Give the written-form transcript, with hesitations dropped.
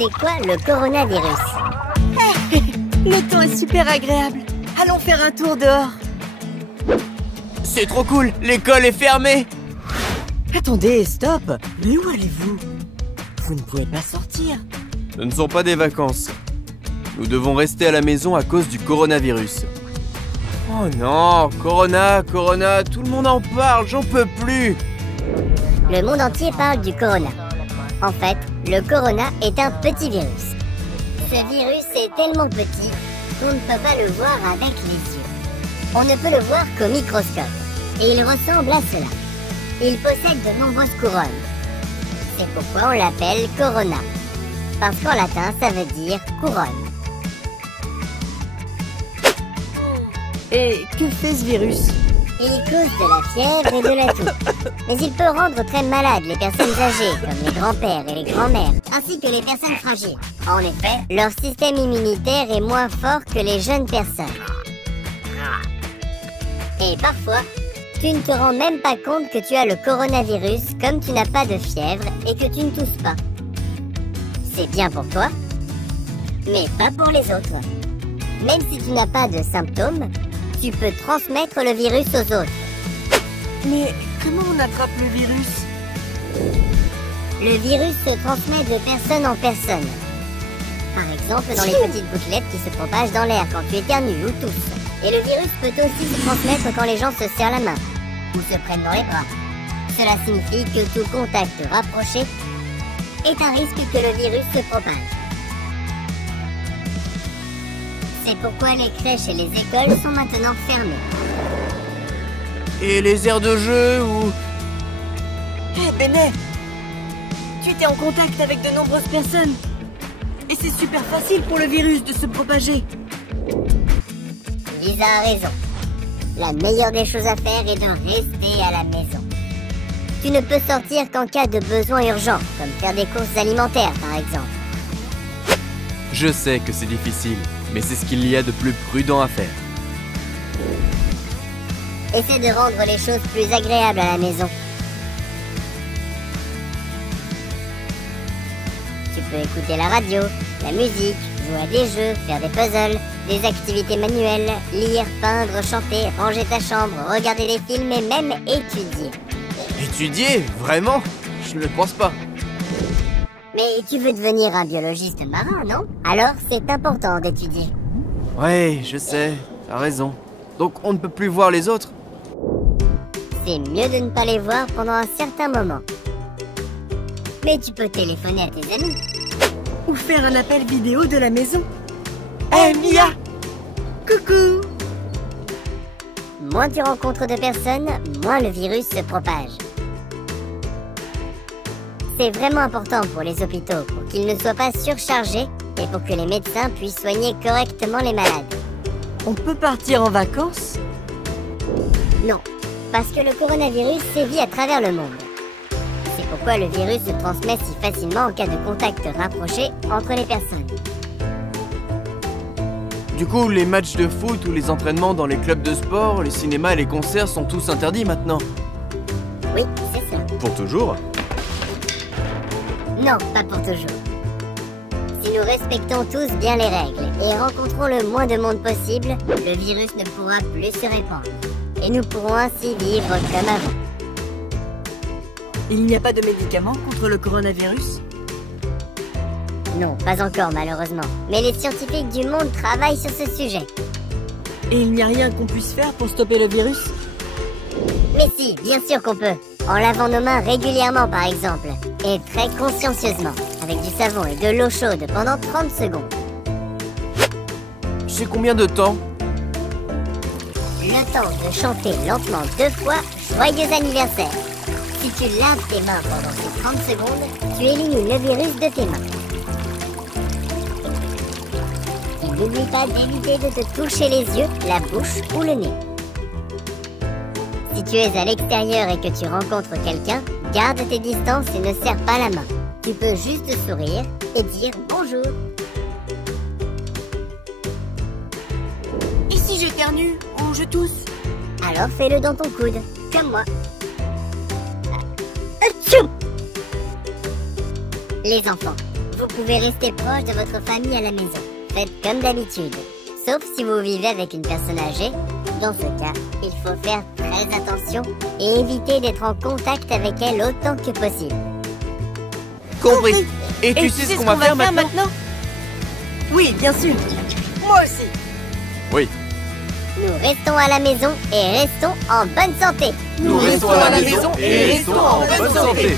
C'est quoi le coronavirus? Le temps est super agréable. Allons faire un tour dehors. C'est trop cool, l'école est fermée. Attendez, stop. Mais où allez-vous? Vous ne pouvez pas sortir. Ce ne sont pas des vacances. Nous devons rester à la maison à cause du coronavirus. Oh non, Corona, tout le monde en parle, j'en peux plus. Le monde entier parle du corona. En fait, le corona est un petit virus. Ce virus est tellement petit qu'on ne peut pas le voir avec les yeux. On ne peut le voir qu'au microscope. Et il ressemble à cela. Il possède de nombreuses couronnes. C'est pourquoi on l'appelle corona. Parce qu'en latin, ça veut dire couronne. Et que fait ce virus? Il cause de la fièvre et de la toux. Mais il peut rendre très malades les personnes âgées, comme les grands-pères et les grands-mères, ainsi que les personnes fragiles. En effet, leur système immunitaire est moins fort que les jeunes personnes. Et parfois, tu ne te rends même pas compte que tu as le coronavirus comme tu n'as pas de fièvre et que tu ne tousses pas. C'est bien pour toi, mais pas pour les autres. Même si tu n'as pas de symptômes, tu peux transmettre le virus aux autres. Mais comment on attrape le virus? Le virus se transmet de personne en personne. Par exemple, dans les petites gouttelettes qui se propagent dans l'air quand tu éternues ou tousses. Et le virus peut aussi se transmettre quand les gens se serrent la main ou se prennent dans les bras. Cela signifie que tout contact rapproché est un risque que le virus se propage. C'est pourquoi les crèches et les écoles sont maintenant fermées. Et les aires de jeu ou... Hé, Benet! Tu étais en contact avec de nombreuses personnes. Et c'est super facile pour le virus de se propager. Lisa a raison. La meilleure des choses à faire est de rester à la maison. Tu ne peux sortir qu'en cas de besoin urgent, comme faire des courses alimentaires par exemple. Je sais que c'est difficile, mais c'est ce qu'il y a de plus prudent à faire. Essaie de rendre les choses plus agréables à la maison. Tu peux écouter la radio, la musique, jouer à des jeux, faire des puzzles, des activités manuelles, lire, peindre, chanter, ranger ta chambre, regarder des films et même étudier. Étudier? Vraiment? Je ne le pense pas. Mais tu veux devenir un biologiste marin, non? Alors c'est important d'étudier. Ouais, je sais, t'as raison. Donc on ne peut plus voir les autres? C'est mieux de ne pas les voir pendant un certain moment. Mais tu peux téléphoner à tes amis. Ou faire un appel vidéo de la maison. Hé, Mia! Coucou! Moins tu rencontres de personnes, moins le virus se propage. C'est vraiment important pour les hôpitaux, pour qu'ils ne soient pas surchargés et pour que les médecins puissent soigner correctement les malades. On peut partir en vacances? Non, parce que le coronavirus sévit à travers le monde. C'est pourquoi le virus se transmet si facilement en cas de contact rapproché entre les personnes. Du coup, les matchs de foot ou les entraînements dans les clubs de sport, les cinémas et les concerts sont tous interdits maintenant. Oui, c'est ça. Pour toujours? Non, pas pour toujours. Si nous respectons tous bien les règles et rencontrons le moins de monde possible, le virus ne pourra plus se répandre. Et nous pourrons ainsi vivre comme avant. Il n'y a pas de médicaments contre le coronavirus? Non, pas encore malheureusement. Mais les scientifiques du monde travaillent sur ce sujet. Et il n'y a rien qu'on puisse faire pour stopper le virus? Mais si, bien sûr qu'on peut. En lavant nos mains régulièrement par exemple. Et très consciencieusement. Avec du savon et de l'eau chaude pendant 30 secondes. C'est combien de temps? Le temps de chanter lentement 2 fois « Joyeux anniversaire ». Si tu laves tes mains pendant ces 30 secondes, tu élimines le virus de tes mains. Et n'oublie pas d'éviter de te toucher les yeux, la bouche ou le nez. Si tu es à l'extérieur et que tu rencontres quelqu'un, garde tes distances et ne serre pas la main. Tu peux juste sourire et dire bonjour. Et si j'éternue ou je tousse? Alors fais-le dans ton coude, comme moi. Atchou! Les enfants, Vous pouvez rester proche de votre famille à la maison. Faites comme d'habitude. Sauf si vous vivez avec une personne âgée. Dans ce cas, il faut faire très attention et éviter d'être en contact avec elle autant que possible. Compris. Et tu sais ce qu'on va faire maintenant? Oui, bien sûr. Moi aussi. Oui. Nous restons à la maison et restons en bonne santé. Nous restons à la maison et restons en bonne santé.